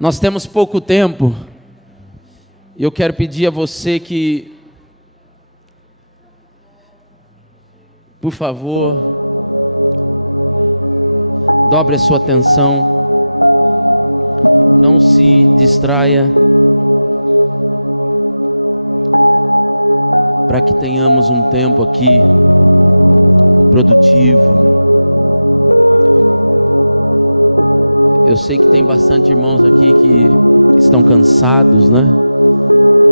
Nós temos pouco tempo e eu quero pedir a você que, por favor, dobre a sua atenção, não se distraia, para que tenhamos um tempo aqui produtivo. Eu sei que tem bastante irmãos aqui que estão cansados, né?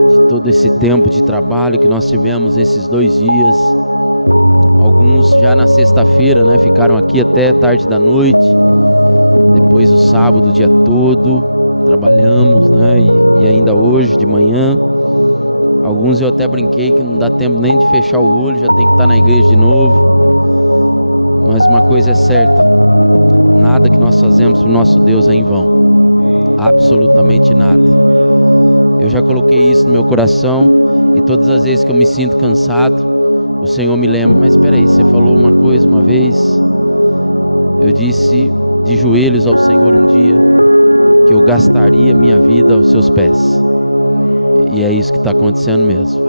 De todo esse tempo de trabalho que nós tivemos nesses 2 dias. Alguns já na sexta-feira, né? Ficaram aqui até tarde da noite. Depois o sábado, o dia todo, trabalhamos, né? E ainda hoje de manhã. Alguns eu até brinquei que não dá tempo nem de fechar o olho, já tem que estar na igreja de novo. Mas uma coisa é certa. Nada que nós fazemos para o nosso Deus é em vão. Absolutamente nada. Eu já coloquei isso no meu coração e todas as vezes que eu me sinto cansado, o Senhor me lembra, mas espera aí, você falou uma coisa uma vez, eu disse de joelhos ao Senhor um dia, que eu gastaria minha vida aos seus pés. E é isso que está acontecendo mesmo.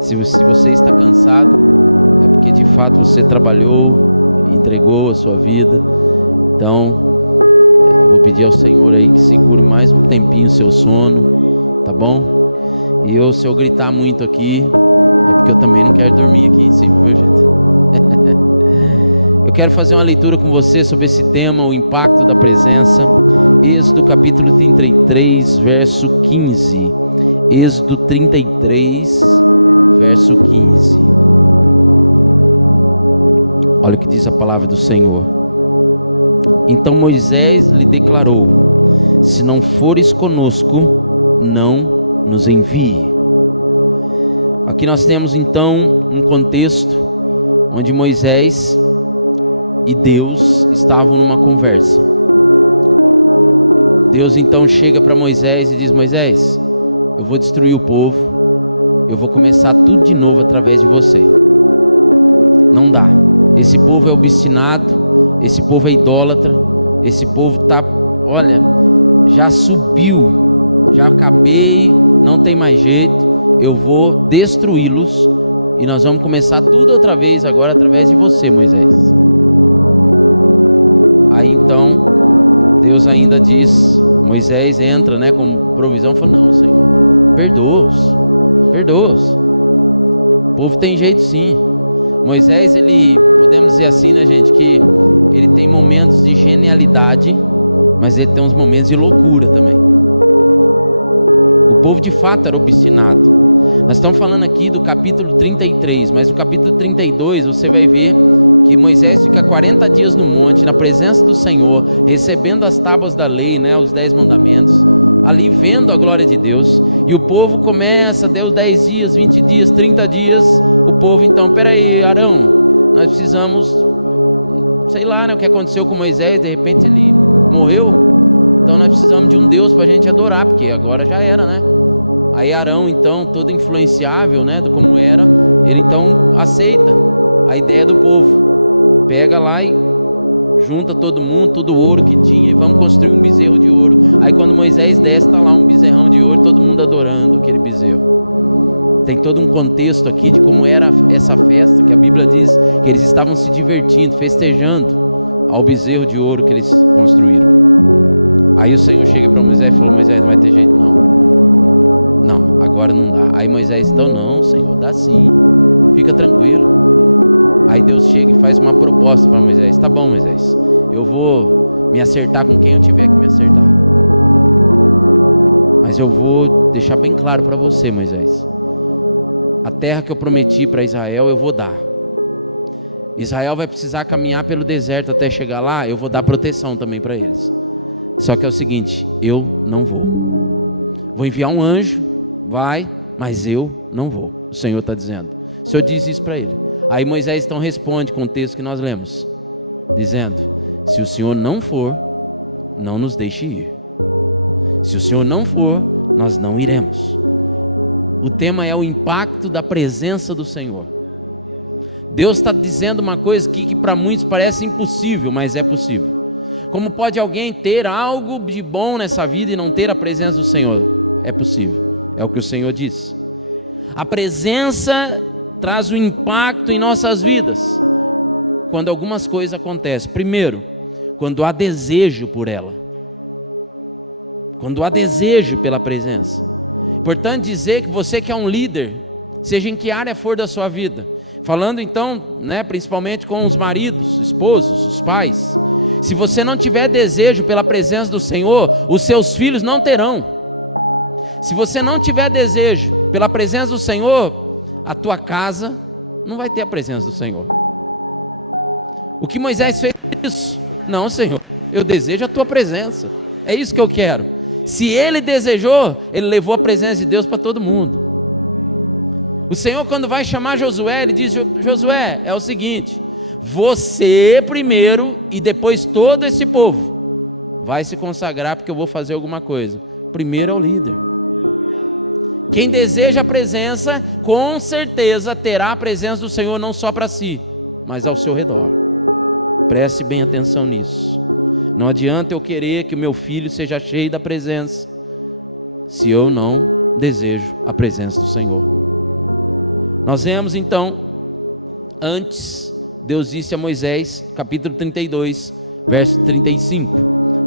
Se você está cansado, é porque de fato você trabalhou, entregou a sua vida. Então, eu vou pedir ao Senhor aí que segure mais um tempinho o seu sono, tá bom? E se eu gritar muito aqui, é porque eu também não quero dormir aqui em cima, viu, gente? Eu quero fazer uma leitura com você sobre esse tema, o impacto da presença. Êxodo capítulo 33, verso 15. Êxodo 33, verso 15. Olha o que diz a palavra do Senhor. Então Moisés lhe declarou: se não fores conosco, não nos envie. Aqui nós temos então um contexto onde Moisés e Deus estavam numa conversa. Deus então chega para Moisés e diz: Moisés, eu vou destruir o povo, eu vou começar tudo de novo através de você. Não dá. Esse povo é obstinado, esse povo é idólatra, esse povo olha, já subiu, já acabei, não tem mais jeito, eu vou destruí-los e nós vamos começar tudo outra vez agora através de você, Moisés. Aí então, Deus ainda diz, Moisés entra, né, com provisão, fala: não, Senhor, perdoa-os. O povo tem jeito sim. Moisés, podemos dizer assim, né, gente, que ele tem momentos de genialidade, mas ele tem uns momentos de loucura também. O povo de fato era obstinado. Nós estamos falando aqui do capítulo 33, mas no capítulo 32 você vai ver que Moisés fica 40 dias no monte, na presença do Senhor, recebendo as tábuas da lei, né, os 10 mandamentos, ali vendo a glória de Deus, e o povo começa, deu 10 dias, 20 dias, 30 dias, o povo então, peraí, Arão, nós precisamos, sei lá, né, o que aconteceu com Moisés, de repente ele morreu, então nós precisamos de um Deus para a gente adorar, porque agora já era, né? Aí Arão, então, todo influenciável, né, do como era, ele então aceita a ideia do povo, pega lá e junta todo mundo, todo o ouro que tinha e vamos construir um bezerro de ouro. Aí quando Moisés desce, está lá um bezerrão de ouro, todo mundo adorando aquele bezerro. Tem todo um contexto aqui de como era essa festa, que a Bíblia diz que eles estavam se divertindo, festejando ao bezerro de ouro que eles construíram. Aí o Senhor chega para Moisés e falou: Moisés, não vai ter jeito não. Não, agora não dá. Aí Moisés, então, não, Senhor, dá sim. Fica tranquilo. Aí Deus chega e faz uma proposta para Moisés. Tá bom, Moisés, eu vou me acertar com quem eu tiver que me acertar. Mas eu vou deixar bem claro para você, Moisés. A terra que eu prometi para Israel, eu vou dar. Israel vai precisar caminhar pelo deserto até chegar lá, eu vou dar proteção também para eles. Só que é o seguinte, eu não vou. Vou enviar um anjo, vai, mas eu não vou. O Senhor está dizendo. O Senhor diz isso para ele. Aí Moisés então responde com o texto que nós lemos, dizendo: se o Senhor não for, não nos deixe ir. Se o Senhor não for, nós não iremos. O tema é o impacto da presença do Senhor. Deus está dizendo uma coisa aqui que para muitos parece impossível, mas é possível. Como pode alguém ter algo de bom nessa vida e não ter a presença do Senhor? É possível, é o que o Senhor diz. A presença traz um impacto em nossas vidas, quando algumas coisas acontecem. Primeiro, quando há desejo por ela. Quando há desejo pela presença. Importante dizer que você que é um líder, seja em que área for da sua vida, falando então, principalmente com os maridos, esposos, os pais, se você não tiver desejo pela presença do Senhor, os seus filhos não terão. Se você não tiver desejo pela presença do Senhor, a tua casa não vai ter a presença do Senhor. O que Moisés fez isso? Não, Senhor, eu desejo a tua presença. É isso que eu quero. Se ele desejou, ele levou a presença de Deus para todo mundo. O Senhor, quando vai chamar Josué, ele diz: Josué, é o seguinte, você primeiro e depois todo esse povo vai se consagrar, porque eu vou fazer alguma coisa. Primeiro é o líder. Quem deseja a presença, com certeza terá a presença do Senhor não só para si, mas ao seu redor. Preste bem atenção nisso. Não adianta eu querer que o meu filho seja cheio da presença, se eu não desejo a presença do Senhor. Nós vemos então, antes, Deus disse a Moisés, capítulo 32, verso 35.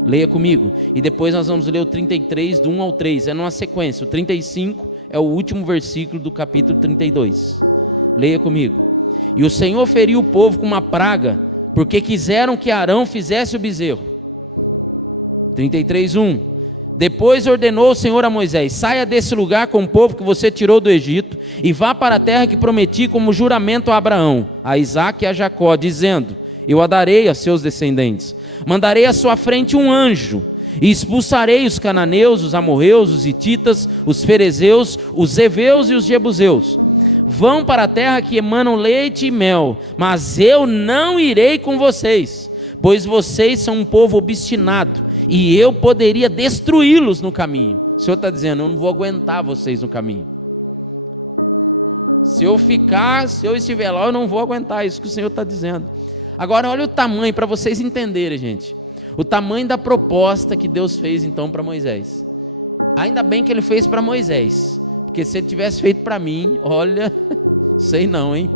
Leia comigo. E depois nós vamos ler o 33, do 1 ao 3. É numa sequência. O 35 é o último versículo do capítulo 32. Leia comigo. E o Senhor feriu o povo com uma praga, porque quiseram que Arão fizesse o bezerro. 33, 1. Depois ordenou o Senhor a Moisés: saia desse lugar com o povo que você tirou do Egito, e vá para a terra que prometi como juramento a Abraão, a Isaque e a Jacó, dizendo: eu a darei a seus descendentes. Mandarei à sua frente um anjo, e expulsarei os cananeus, os amorreus, os hititas, os ferezeus, os heveus e os jebuseus. Vão para a terra que emanam leite e mel, mas eu não irei com vocês, pois vocês são um povo obstinado, e eu poderia destruí-los no caminho. O Senhor está dizendo: eu não vou aguentar vocês no caminho. Se eu estiver lá, eu não vou aguentar. Isso que o Senhor está dizendo. Agora olha o tamanho, para vocês entenderem, gente. O tamanho da proposta que Deus fez então para Moisés. Ainda bem que ele fez para Moisés, porque se ele tivesse feito para mim, olha, sei não, hein?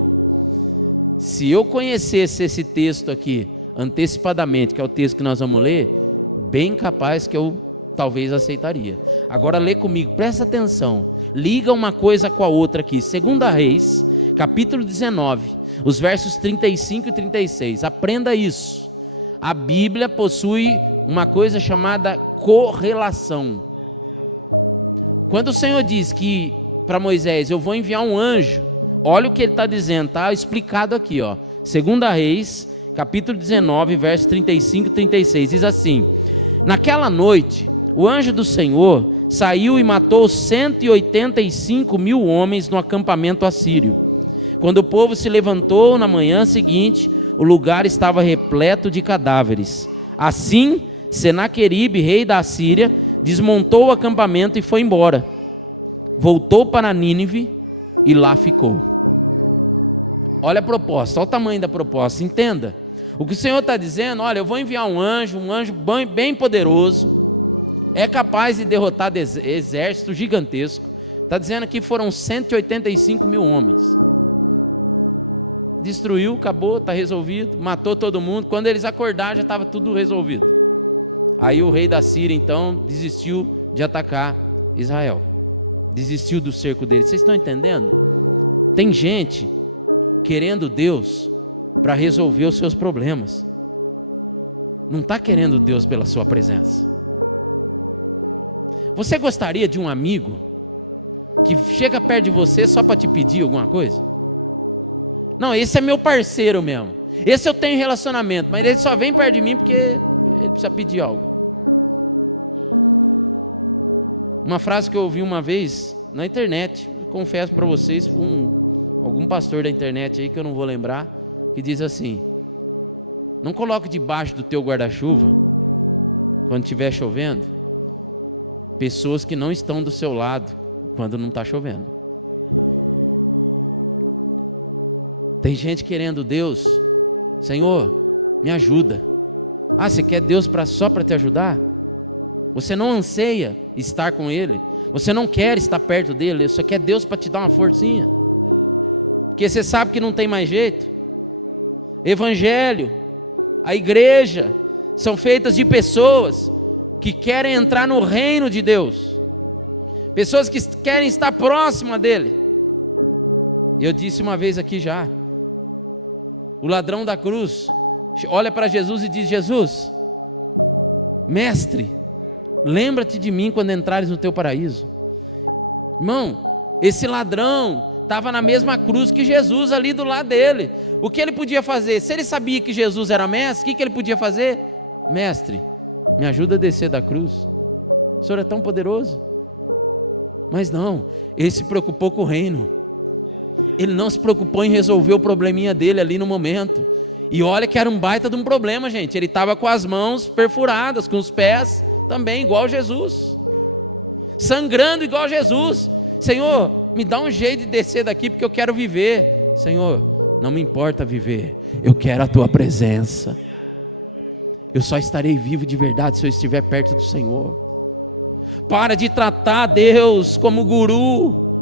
Se eu conhecesse esse texto aqui antecipadamente, que é o texto que nós vamos ler, bem capaz que eu talvez aceitaria. Agora lê comigo, presta atenção, liga uma coisa com a outra aqui. 2 Reis, capítulo 19, os versos 35 e 36, aprenda isso. A Bíblia possui uma coisa chamada correlação. Quando o Senhor diz que para Moisés: eu vou enviar um anjo, olha o que ele está dizendo, está explicado aqui, ó. 2 Reis, capítulo 19, versos 35 e 36, diz assim: naquela noite, o anjo do Senhor saiu e matou 185 mil homens no acampamento assírio. Quando o povo se levantou na manhã seguinte, o lugar estava repleto de cadáveres. Assim, Senaqueribe, rei da Assíria, desmontou o acampamento e foi embora. Voltou para Nínive e lá ficou. Olha a proposta, olha o tamanho da proposta, entenda. O que o Senhor está dizendo: olha, eu vou enviar um anjo bem poderoso, é capaz de derrotar exército gigantesco. Está dizendo que foram 185 mil homens. Destruiu, acabou, está resolvido, matou todo mundo. Quando eles acordaram, já estava tudo resolvido. Aí o rei da Síria, então, desistiu de atacar Israel. Desistiu do cerco dele. Vocês estão entendendo? Tem gente querendo Deus para resolver os seus problemas. Não está querendo Deus pela sua presença. Você gostaria de um amigo que chega perto de você só para te pedir alguma coisa? Não, esse é meu parceiro mesmo. Esse eu tenho relacionamento, mas ele só vem perto de mim porque ele precisa pedir algo. Uma frase que eu ouvi uma vez na internet, confesso para vocês, algum pastor da internet aí que eu não vou lembrar, que diz assim: não coloque debaixo do teu guarda-chuva, quando estiver chovendo, pessoas que não estão do seu lado quando não está chovendo. Tem gente querendo Deus: Senhor, me ajuda. Ah, você quer Deus só para te ajudar? Você não anseia estar com Ele. Você não quer estar perto dEle. Você quer Deus para te dar uma forcinha. Porque você sabe que não tem mais jeito. Evangelho, a igreja, são feitas de pessoas que querem entrar no reino de Deus. Pessoas que querem estar próxima dEle. Eu disse uma vez aqui já. O ladrão da cruz olha para Jesus e diz: Jesus, mestre, lembra-te de mim quando entrares no teu paraíso. Irmão, esse ladrão estava na mesma cruz que Jesus, ali do lado dele. O que ele podia fazer? Se ele sabia que Jesus era mestre, o que ele podia fazer? Mestre, me ajuda a descer da cruz. O Senhor é tão poderoso. Mas não, ele se preocupou com o reino. Ele não se preocupou em resolver o probleminha dele ali no momento. E olha que era um baita de um problema, gente. Ele estava com as mãos perfuradas, com os pés também, igual Jesus. Sangrando igual Jesus. Senhor, me dá um jeito de descer daqui porque eu quero viver. Senhor, não me importa viver, eu quero a tua presença. Eu só estarei vivo de verdade se eu estiver perto do Senhor. Para de tratar Deus como guru.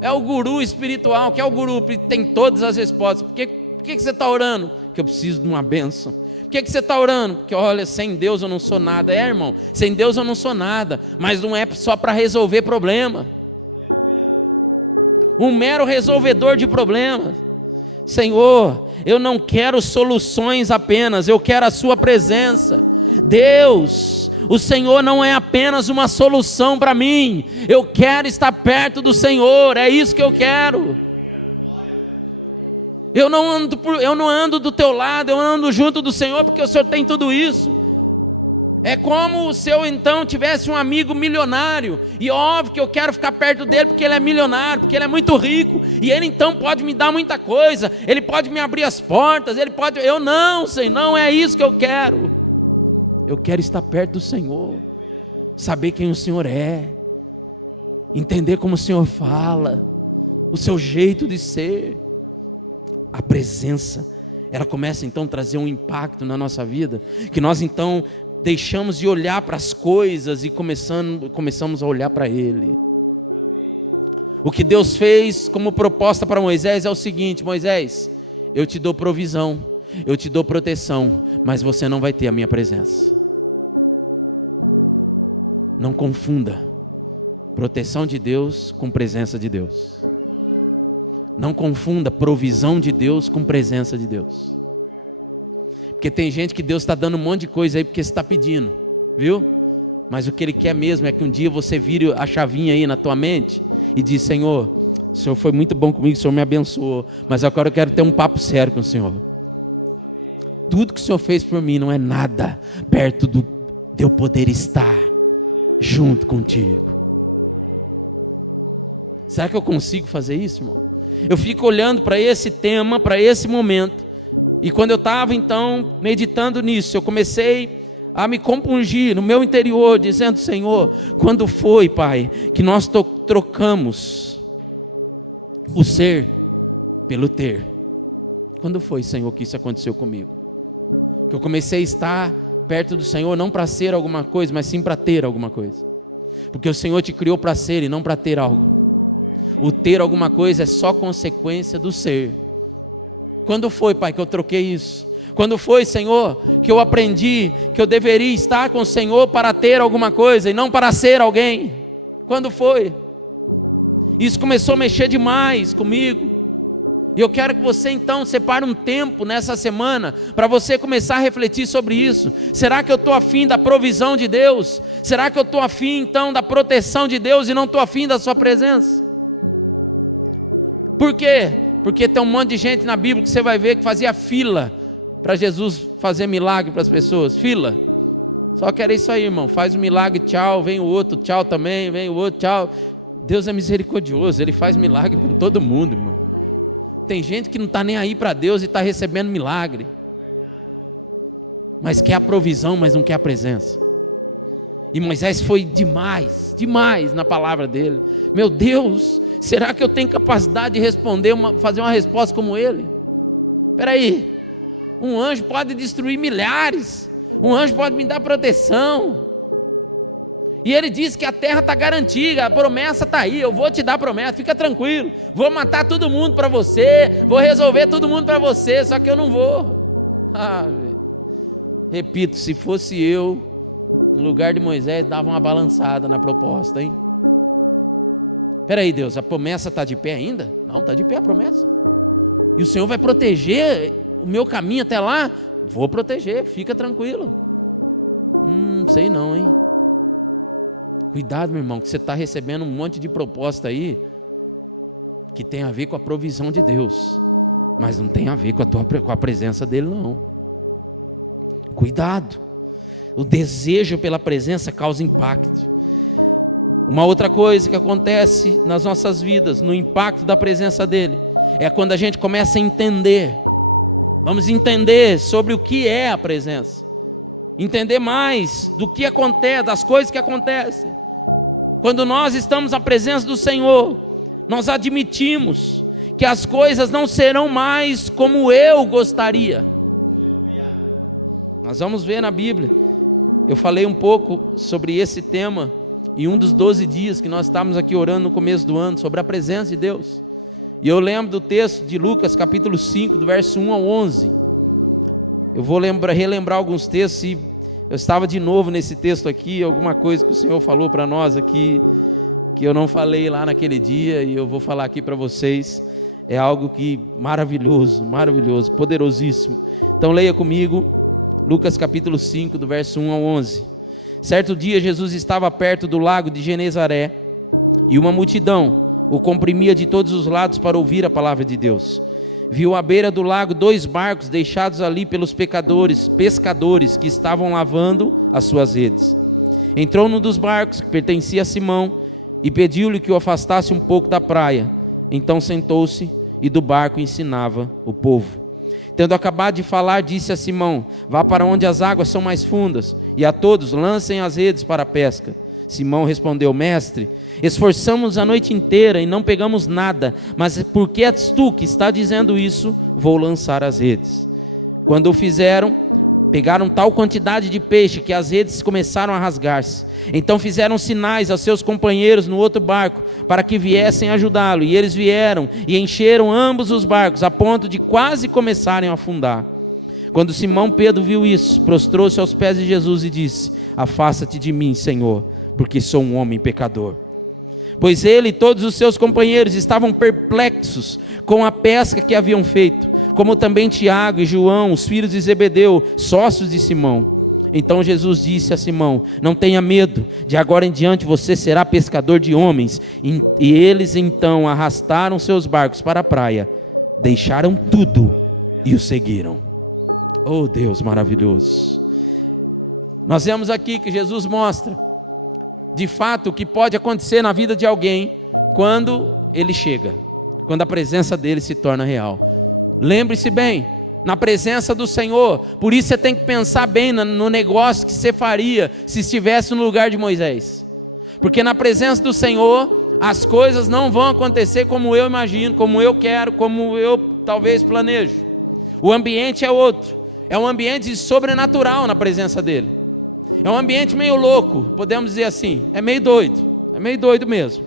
É o guru espiritual. Que é o guru que tem todas as respostas. Por que você está orando? Porque eu preciso de uma bênção. Por que você está orando? Porque olha, sem Deus eu não sou nada. É, irmão, sem Deus eu não sou nada. Mas não é só para resolver problema. Um mero resolvedor de problemas. Senhor, eu não quero soluções apenas, eu quero a sua presença. Deus, o Senhor não é apenas uma solução para mim, eu quero estar perto do Senhor, é isso que eu quero. Eu não ando do teu lado, eu ando junto do Senhor, porque o Senhor tem tudo isso. É como se eu então tivesse um amigo milionário, e óbvio que eu quero ficar perto dele porque ele é milionário, porque ele é muito rico, e ele então pode me dar muita coisa, ele pode me abrir as portas, eu não sei, não é isso que eu quero. Eu quero estar perto do Senhor, saber quem o Senhor é, entender como o Senhor fala, o seu jeito de ser. A presença, ela começa então a trazer um impacto na nossa vida, que nós então deixamos de olhar para as coisas e começamos a olhar para Ele. O que Deus fez como proposta para Moisés é o seguinte: Moisés, eu te dou provisão, eu te dou proteção, mas você não vai ter a minha presença. Não confunda proteção de Deus com presença de Deus. Não confunda provisão de Deus com presença de Deus. Porque tem gente que Deus está dando um monte de coisa aí porque você está pedindo, viu? Mas o que Ele quer mesmo é que um dia você vire a chavinha aí na tua mente e diz: Senhor, o Senhor foi muito bom comigo, o Senhor me abençoou, mas agora eu quero ter um papo sério com o Senhor. Tudo que o Senhor fez por mim não é nada perto de eu poder estar junto contigo. Será que eu consigo fazer isso, irmão? Eu fico olhando para esse tema, para esse momento, e quando eu estava então meditando nisso, eu comecei a me compungir no meu interior, dizendo: Senhor, quando foi, Pai, que nós trocamos o ser pelo ter? Quando foi, Senhor, que isso aconteceu comigo? Que eu comecei a estar perto do Senhor não para ser alguma coisa, mas sim para ter alguma coisa. Porque o Senhor te criou para ser e não para ter algo. O ter alguma coisa é só consequência do ser. Quando foi, Pai, que eu troquei isso? Quando foi, Senhor, que eu aprendi que eu deveria estar com o Senhor para ter alguma coisa e não para ser alguém? Quando foi? Isso começou a mexer demais comigo. E eu quero que você então separe um tempo nessa semana para você começar a refletir sobre isso. Será que eu estou afim da provisão de Deus? Será que eu estou afim então da proteção de Deus e não estou afim da sua presença? Por quê? Porque tem um monte de gente na Bíblia que você vai ver que fazia fila para Jesus fazer milagre para as pessoas. Fila. Só que era isso aí, irmão. Faz o milagre, tchau, vem o outro, tchau também, vem o outro, tchau. Deus é misericordioso, Ele faz milagre com todo mundo, irmão. Tem gente que não está nem aí para Deus e está recebendo milagre. Mas quer a provisão, mas não quer a presença. E Moisés foi demais na palavra dele. Meu Deus, será que eu tenho capacidade de responder, fazer uma resposta como ele? Espera aí, Um anjo pode destruir milhares. Um anjo pode me dar proteção. E ele disse que a terra está garantida, a promessa está aí, eu vou te dar a promessa, fica tranquilo. Vou matar todo mundo para você, vou resolver todo mundo para você, só que eu não vou. Repito, se fosse eu, no lugar de Moisés, dava uma balançada na proposta, hein? Espera aí, Deus, a promessa está de pé ainda? Não, está de pé a promessa. E o Senhor vai proteger o meu caminho até lá? Vou proteger, fica tranquilo. Sei não, hein? Cuidado, meu irmão, que você está recebendo um monte de proposta aí que tem a ver com a provisão de Deus, mas não tem a ver com a presença dele, não. Cuidado. O desejo pela presença causa impacto. Uma outra coisa que acontece nas nossas vidas, no impacto da presença dele, é quando a gente começa a entender. Vamos entender sobre o que é a presença. Entender mais do que acontece, das coisas que acontecem. Quando nós estamos na presença do Senhor, nós admitimos que as coisas não serão mais como eu gostaria. Nós vamos ver na Bíblia. Eu falei um pouco sobre esse tema em um dos 12 dias que nós estávamos aqui orando no começo do ano, sobre a presença de Deus. E eu lembro do texto de Lucas, capítulo 5, do verso 1 ao 11. Eu vou relembrar alguns textos, e eu estava de novo nesse texto aqui, alguma coisa que o Senhor falou para nós aqui, que eu não falei lá naquele dia, e eu vou falar aqui para vocês. É algo que maravilhoso, maravilhoso, poderosíssimo. Então leia comigo, Lucas capítulo 5, do verso 1 ao 11. Certo dia Jesus estava perto do lago de Genezaré, e uma multidão o comprimia de todos os lados para ouvir a palavra de Deus. Viu à beira do lago 2 barcos deixados ali pelos pescadores que estavam lavando as suas redes. Entrou num dos barcos, que pertencia a Simão, e pediu-lhe que o afastasse um pouco da praia. Então sentou-se e do barco ensinava o povo. Tendo acabado de falar, disse a Simão: vá para onde as águas são mais fundas, e a todos lancem as redes para a pesca. Simão respondeu: mestre, esforçamos a noite inteira e não pegamos nada, mas porque és tu que está dizendo isso, vou lançar as redes. Quando o fizeram, pegaram tal quantidade de peixe que as redes começaram a rasgar-se. Então fizeram sinais aos seus companheiros no outro barco, para que viessem ajudá-lo, e eles vieram e encheram ambos os barcos, a ponto de quase começarem a afundar. Quando Simão Pedro viu isso, prostrou-se aos pés de Jesus e disse: afasta-te de mim, Senhor, porque sou um homem pecador. Pois ele e todos os seus companheiros estavam perplexos com a pesca que haviam feito, como também Tiago e João, os filhos de Zebedeu, sócios de Simão. Então Jesus disse a Simão: não tenha medo, de agora em diante você será pescador de homens. E eles então arrastaram seus barcos para a praia, deixaram tudo e o seguiram. Oh Deus maravilhoso! Nós vemos aqui que Jesus mostra de fato o que pode acontecer na vida de alguém quando ele chega, quando a presença dele se torna real. Lembre-se bem, na presença do Senhor, por isso você tem que pensar bem no negócio que você faria se estivesse no lugar de Moisés. Porque na presença do Senhor, as coisas não vão acontecer como eu imagino, como eu quero, como eu talvez planejo. O ambiente é outro, é um ambiente sobrenatural na presença dele. É um ambiente meio louco, podemos dizer assim, é meio doido mesmo.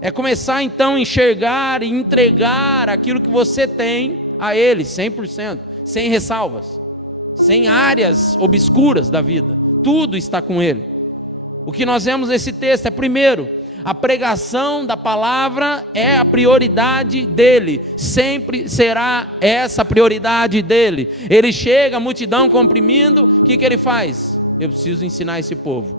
É começar então a enxergar e entregar aquilo que você tem a ele, 100%, sem ressalvas, sem áreas obscuras da vida, tudo está com ele. O que nós vemos nesse texto é, primeiro, a pregação da palavra é a prioridade dele, sempre será essa a prioridade dele. Ele chega, a multidão comprimindo, o que ele faz? Eu preciso ensinar esse povo.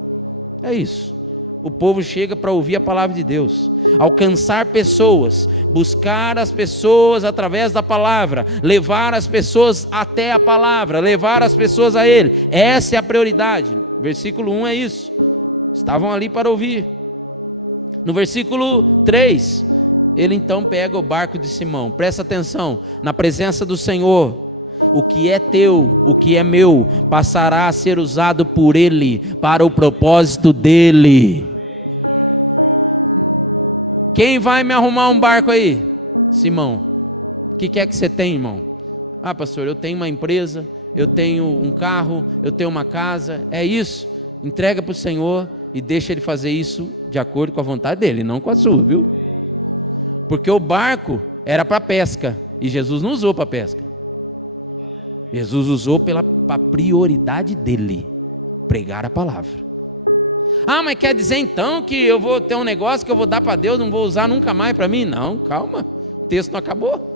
É isso. O povo chega para ouvir a palavra de Deus, alcançar pessoas, buscar as pessoas através da palavra, levar as pessoas até a palavra, levar as pessoas a ele. Essa é a prioridade. Versículo 1 é isso. Estavam ali para ouvir. No versículo 3, ele então pega o barco de Simão. Presta atenção, na presença do Senhor, o que é teu, o que é meu, passará a ser usado por ele, para o propósito dele. Quem vai me arrumar um barco aí? Simão. O que é que você tem, irmão? Ah, pastor, eu tenho uma empresa, eu tenho um carro, eu tenho uma casa, é isso. Entrega para o Senhor e deixa Ele fazer isso de acordo com a vontade dEle, não com a sua, viu? Porque o barco era para pesca e Jesus não usou para pesca. Jesus usou para a prioridade dEle, pregar a palavra. Ah, mas quer dizer então que eu vou ter um negócio que eu vou dar para Deus, não vou usar nunca mais para mim? Não, calma, o texto não acabou.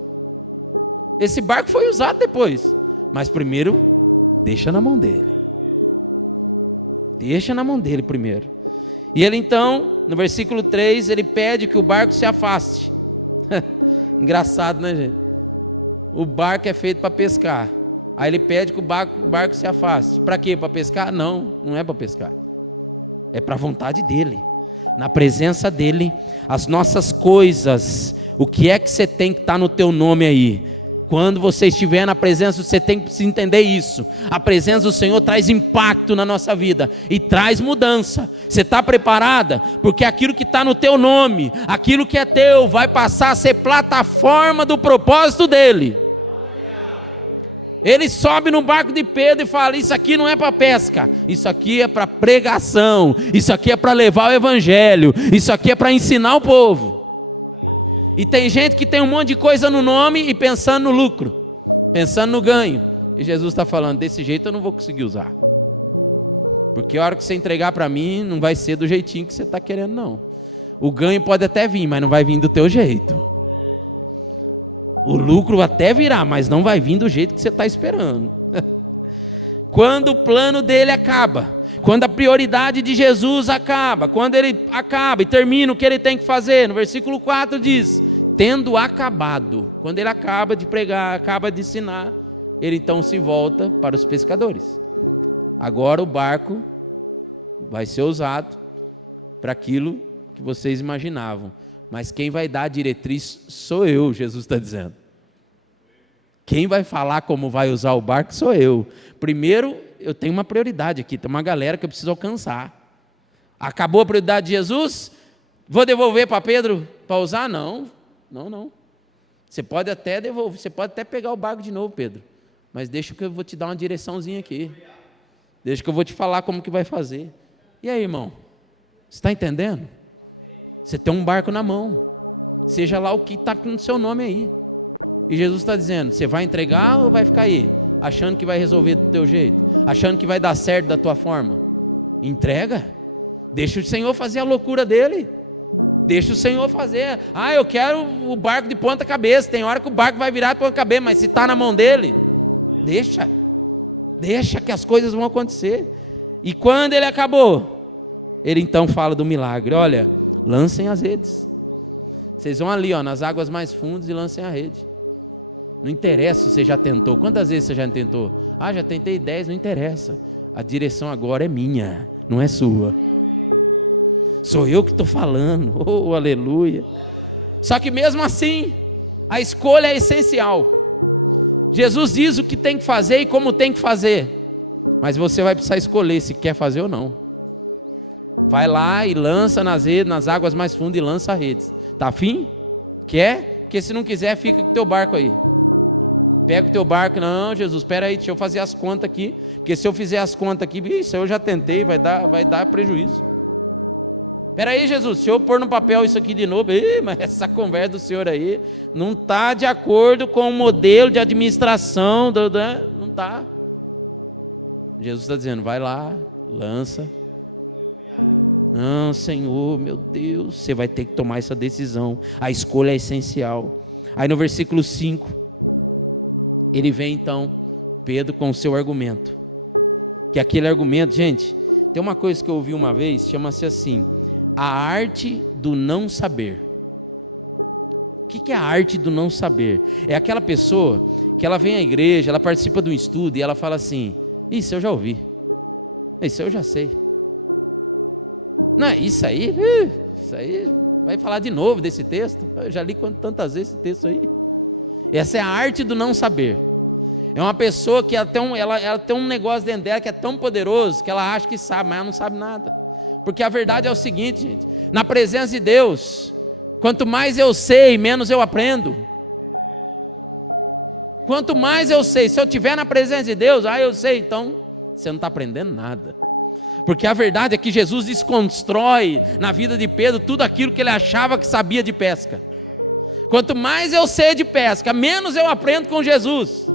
Esse barco foi usado depois, mas primeiro, deixa na mão dEle. Deixa na mão dEle primeiro. E ele então, no versículo 3, ele pede que o barco se afaste. Engraçado, né, gente? O barco é feito para pescar. Aí ele pede que o barco se afaste. Para quê? Para pescar? Não, não é para pescar. É para a vontade dEle. Na presença dEle, as nossas coisas, o que é que você tem que estar no teu nome aí? Quando você estiver na presença, você tem que entender isso. A presença do Senhor traz impacto na nossa vida e traz mudança. Você está preparada? Porque aquilo que está no teu nome, aquilo que é teu, vai passar a ser plataforma do propósito dEle. Ele sobe no barco de Pedro e fala: isso aqui não é para pesca, isso aqui é para pregação, isso aqui é para levar o evangelho, isso aqui é para ensinar o povo. E tem gente que tem um monte de coisa no nome e pensando no lucro, pensando no ganho. E Jesus está falando: desse jeito eu não vou conseguir usar. Porque a hora que você entregar para mim, não vai ser do jeitinho que você está querendo, não. O ganho pode até vir, mas não vai vir do teu jeito. O lucro até virá, mas não vai vir do jeito que você está esperando. Quando o plano dele acaba, quando a prioridade de Jesus acaba, quando ele acaba e termina o que ele tem que fazer, no versículo 4 diz: tendo acabado, quando ele acaba de pregar, acaba de ensinar, ele então se volta para os pescadores. Agora o barco vai ser usado para aquilo que vocês imaginavam, mas quem vai dar a diretriz sou eu, Jesus está dizendo. Quem vai falar como vai usar o barco sou eu. Primeiro, eu tenho uma prioridade aqui, tem uma galera que eu preciso alcançar. Acabou a prioridade de Jesus? Vou devolver para Pedro para usar? Não. Você pode até devolver, você pode até pegar o barco de novo, Pedro, mas deixa que eu vou te dar uma direçãozinha aqui. Deixa que eu vou te falar como que vai fazer. E aí, irmão? Você está entendendo? Você tem um barco na mão, seja lá o que está com o seu nome aí. E Jesus está dizendo: você vai entregar ou vai ficar aí, achando que vai resolver do teu jeito, achando que vai dar certo da tua forma? Entrega, deixa o Senhor fazer a loucura dele, deixa o Senhor fazer. Ah, eu quero o barco de ponta cabeça, tem hora que o barco vai virar de ponta cabeça, mas se está na mão dele, deixa que as coisas vão acontecer. E quando ele acabou, ele então fala do milagre: olha, lancem as redes, vocês vão ali, ó, nas águas mais fundas e lancem a rede. Não interessa se você já tentou. Quantas vezes você já tentou? Ah, já tentei 10, não interessa. A direção agora é minha, não é sua. Sou eu que estou falando. Oh, aleluia. Só que mesmo assim, a escolha é essencial. Jesus diz o que tem que fazer e como tem que fazer. Mas você vai precisar escolher se quer fazer ou não. Vai lá e lança nas redes, nas águas mais fundas, e lança a rede. Tá afim? Quer? Porque se não quiser, fica com o teu barco aí. Pega o teu barco. Não, Jesus, espera aí, deixa eu fazer as contas aqui, porque se eu fizer as contas aqui, isso eu já tentei, vai dar prejuízo. Espera aí, Jesus, se eu pôr no papel isso aqui de novo, mas essa conversa do senhor aí não está de acordo com o modelo de administração, não está. Jesus está dizendo: vai lá, lança. Não, Senhor, meu Deus, você vai ter que tomar essa decisão, a escolha é essencial. Aí no versículo 5, ele vem então, Pedro, com o seu argumento, que aquele argumento, gente, tem uma coisa que eu ouvi uma vez, chama-se assim: a arte do não saber. O que é a arte do não saber? É aquela pessoa que ela vem à igreja, ela participa de um estudo e ela fala assim: isso eu já ouvi, isso eu já sei. Não, isso aí vai falar de novo desse texto, eu já li tantas vezes esse texto aí. Essa é a arte do não saber. É uma pessoa que ela tem um negócio dentro dela que é tão poderoso que ela acha que sabe, mas ela não sabe nada. Porque a verdade é o seguinte, gente: na presença de Deus, quanto mais eu sei, menos eu aprendo. Quanto mais eu sei, se eu estiver na presença de Deus, eu sei, então você não está aprendendo nada. Porque a verdade é que Jesus desconstrói na vida de Pedro tudo aquilo que ele achava que sabia de pesca. Quanto mais eu sei de pesca, menos eu aprendo com Jesus.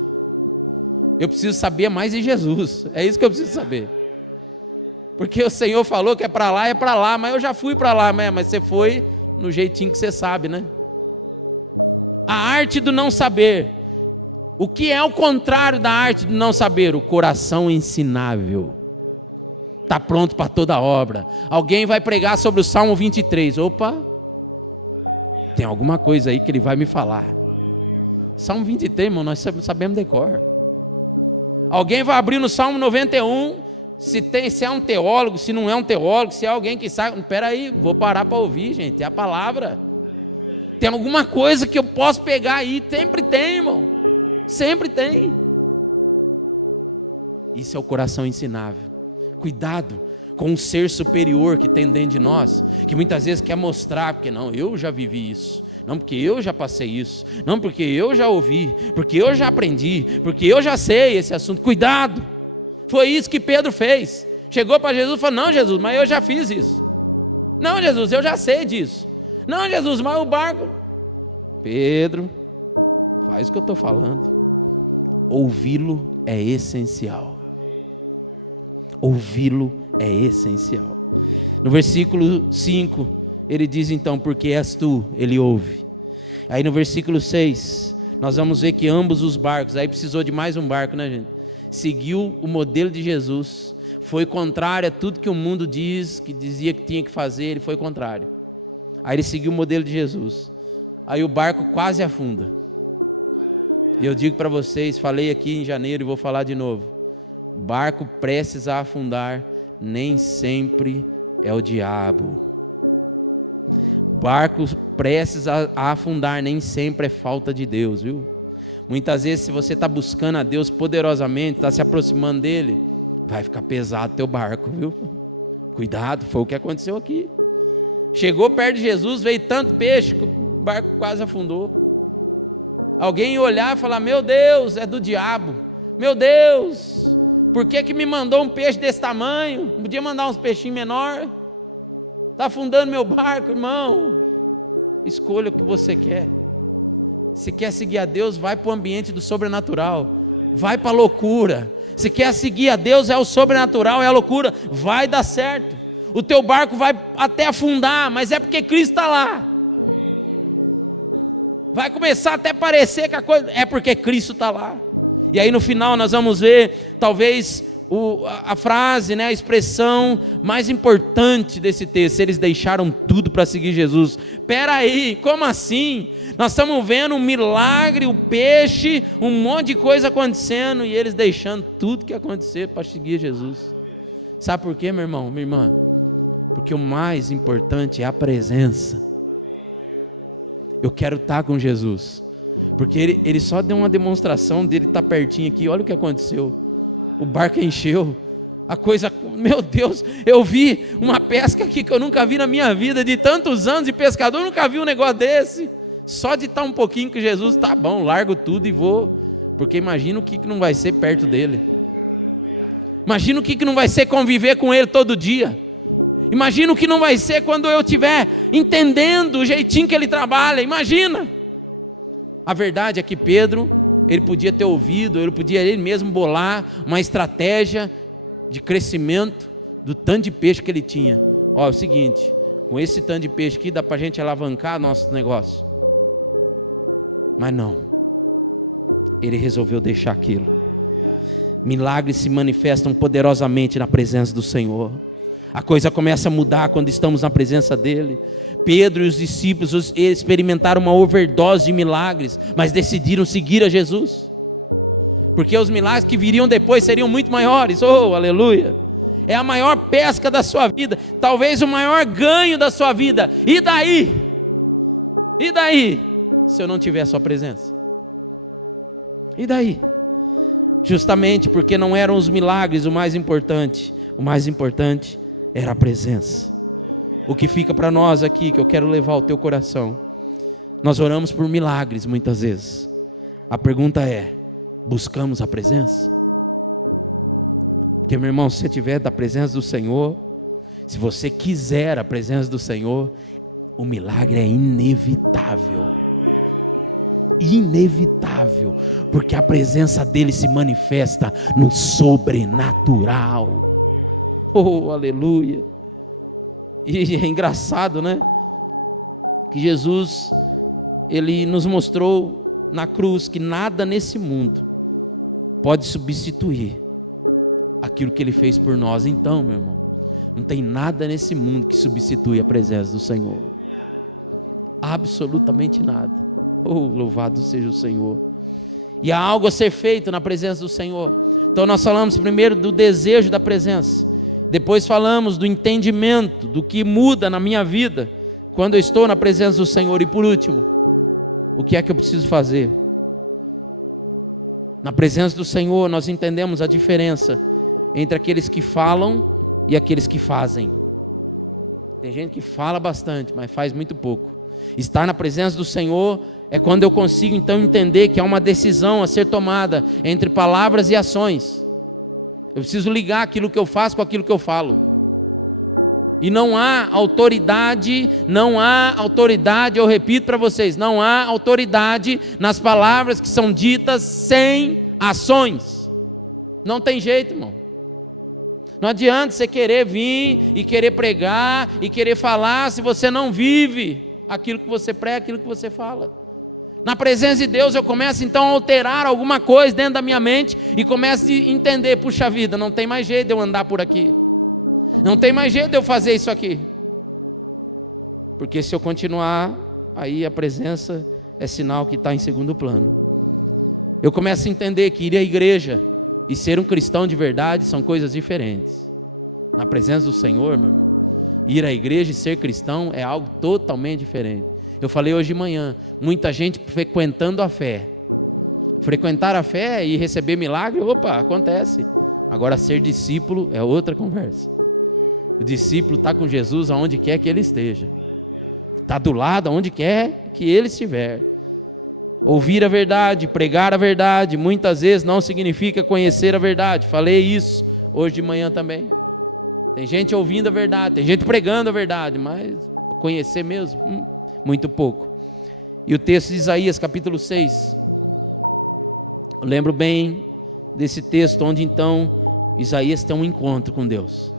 Eu preciso saber mais de Jesus, é isso que eu preciso saber. Porque o Senhor falou que é para lá, mas eu já fui para lá, mas você foi no jeitinho que você sabe, né? A arte do não saber. O que é o contrário da arte do não saber? O coração ensinável. Está pronto para toda obra. Alguém vai pregar sobre o Salmo 23. Opa, tem alguma coisa aí que ele vai me falar. Salmo 23, irmão, nós sabemos decor. Alguém vai abrir no Salmo 91, se é um teólogo, se não é um teólogo, se é alguém que sabe. Espera aí, vou parar para ouvir, gente, é a palavra. Tem alguma coisa que eu posso pegar aí, sempre tem, irmão. Sempre tem. Isso é o coração ensinável. Cuidado com o ser superior que tem dentro de nós, que muitas vezes quer mostrar, porque não, eu já vivi isso, não, porque eu já passei isso, não, porque eu já ouvi, porque eu já aprendi, porque eu já sei esse assunto. Cuidado, foi isso que Pedro fez. Chegou para Jesus e falou: não, Jesus, mas eu já fiz isso. Não, Jesus, eu já sei disso. Não, Jesus, mas o barco... Pedro, faz o que eu estou falando. Ouvi-lo é essencial. Ouvi-lo é essencial. No versículo 5, ele diz então: porque és tu, ele ouve. Aí no versículo 6, nós vamos ver que ambos os barcos, aí precisou de mais um barco, né, gente? Seguiu o modelo de Jesus, foi contrário a tudo que o mundo diz, que dizia que tinha que fazer, ele foi contrário. Aí ele seguiu o modelo de Jesus. Aí o barco quase afunda. E eu digo para vocês, falei aqui em janeiro e vou falar de novo: barco prestes a afundar nem sempre é o diabo. Barcos prestes a afundar nem sempre é falta de Deus, viu? Muitas vezes, se você está buscando a Deus poderosamente, está se aproximando dele, vai ficar pesado teu barco, viu? Cuidado, foi o que aconteceu aqui. Chegou perto de Jesus, veio tanto peixe que o barco quase afundou. Alguém ia olhar e falar: meu Deus, é do diabo. Meu Deus, por que me mandou um peixe desse tamanho? Podia mandar uns peixinhos menores. Está afundando meu barco, irmão. Escolha o que você quer. Se quer seguir a Deus, vai para o ambiente do sobrenatural. Vai para a loucura. Se quer seguir a Deus, é o sobrenatural, é a loucura. Vai dar certo. O teu barco vai até afundar, mas é porque Cristo está lá. Vai começar até parecer que a coisa... é porque Cristo está lá. E aí no final nós vamos ver, talvez, a frase, né, a expressão mais importante desse texto: eles deixaram tudo para seguir Jesus. Espera aí, como assim? Nós estamos vendo um milagre, o peixe, um monte de coisa acontecendo, e eles deixando tudo que aconteceu para seguir Jesus. Sabe por quê, meu irmão, minha irmã? Porque o mais importante é a presença. Eu quero estar com Jesus, porque ele só deu uma demonstração dele estar pertinho aqui. Olha o que aconteceu, o barco encheu, a coisa, meu Deus, eu vi uma pesca aqui que eu nunca vi na minha vida, de tantos anos de pescador, eu nunca vi um negócio desse. Só de estar um pouquinho com Jesus, tá bom, largo tudo e vou, porque imagina o que não vai ser perto dele, imagina o que não vai ser conviver com ele todo dia. Imagina o que não vai ser quando eu estiver entendendo o jeitinho que ele trabalha. Imagina. A verdade é que Pedro, ele podia ter ouvido, ele podia ele mesmo bolar uma estratégia de crescimento do tanto de peixe que ele tinha. Ó, é o seguinte, com esse tanto de peixe aqui dá para a gente alavancar nosso negócio. Mas não. Ele resolveu deixar aquilo. Milagres se manifestam poderosamente na presença do Senhor. A coisa começa a mudar quando estamos na presença dele. Pedro e os discípulos experimentaram uma overdose de milagres, mas decidiram seguir a Jesus, porque os milagres que viriam depois seriam muito maiores. Oh, aleluia! É a maior pesca da sua vida, talvez o maior ganho da sua vida. E daí? E daí, se eu não tiver a sua presença? E daí? Justamente porque não eram os milagres o mais importante era a presença. O que fica para nós aqui, que eu quero levar ao teu coração: nós oramos por milagres muitas vezes. A pergunta é: buscamos a presença? Porque, meu irmão, se você estiver da presença do Senhor, se você quiser a presença do Senhor, o milagre é inevitável. Inevitável, porque a presença dele se manifesta no sobrenatural. Oh, aleluia! E é engraçado, né? Que Jesus, ele nos mostrou na cruz que nada nesse mundo pode substituir aquilo que ele fez por nós. Então, meu irmão, não tem nada nesse mundo que substitui a presença do Senhor. Absolutamente nada. Oh, louvado seja o Senhor. E há algo a ser feito na presença do Senhor. Então nós falamos primeiro do desejo da presença. Depois falamos do entendimento, do que muda na minha vida quando eu estou na presença do Senhor. E por último, o que é que eu preciso fazer? Na presença do Senhor nós entendemos a diferença entre aqueles que falam e aqueles que fazem. Tem gente que fala bastante, mas faz muito pouco. Estar na presença do Senhor é quando eu consigo então entender que há uma decisão a ser tomada entre palavras e ações. Eu preciso ligar aquilo que eu faço com aquilo que eu falo. E não há autoridade, eu repito para vocês, não há autoridade nas palavras que são ditas sem ações. Não tem jeito, irmão. Não adianta você querer vir e querer pregar e querer falar se você não vive aquilo que você prega, aquilo que você fala. Na presença de Deus eu começo então a alterar alguma coisa dentro da minha mente e começo a entender, puxa vida, não tem mais jeito de eu andar por aqui. Não tem mais jeito de eu fazer isso aqui. Porque se eu continuar, aí a presença é sinal que está em segundo plano. Eu começo a entender que ir à igreja e ser um cristão de verdade são coisas diferentes. Na presença do Senhor, meu irmão, ir à igreja e ser cristão é algo totalmente diferente. Eu falei hoje de manhã, muita gente frequentando a fé. Frequentar a fé e receber milagre, opa, acontece. Agora ser discípulo é outra conversa. O discípulo está com Jesus aonde quer que ele esteja. Está do lado aonde quer que ele estiver. Ouvir a verdade, pregar a verdade, muitas vezes não significa conhecer a verdade. Falei isso hoje de manhã também. Tem gente ouvindo a verdade, tem gente pregando a verdade, mas conhecer mesmo, muito pouco. E o texto de Isaías, capítulo 6. Eu lembro bem desse texto, onde então Isaías tem um encontro com Deus.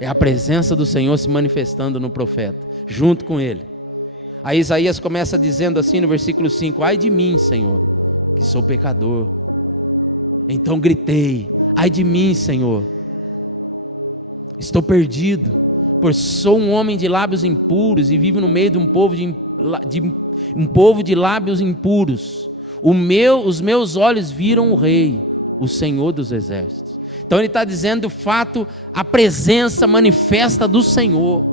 É a presença do Senhor se manifestando no profeta, junto com ele. Aí Isaías começa dizendo assim no versículo 5, ai de mim, Senhor, que sou pecador. Então gritei, ai de mim, Senhor, estou perdido, pois sou um homem de lábios impuros e vivo no meio de um povo de lábios impuros. Os meus olhos viram o Rei, o Senhor dos Exércitos. Então ele está dizendo o fato, a presença manifesta do Senhor,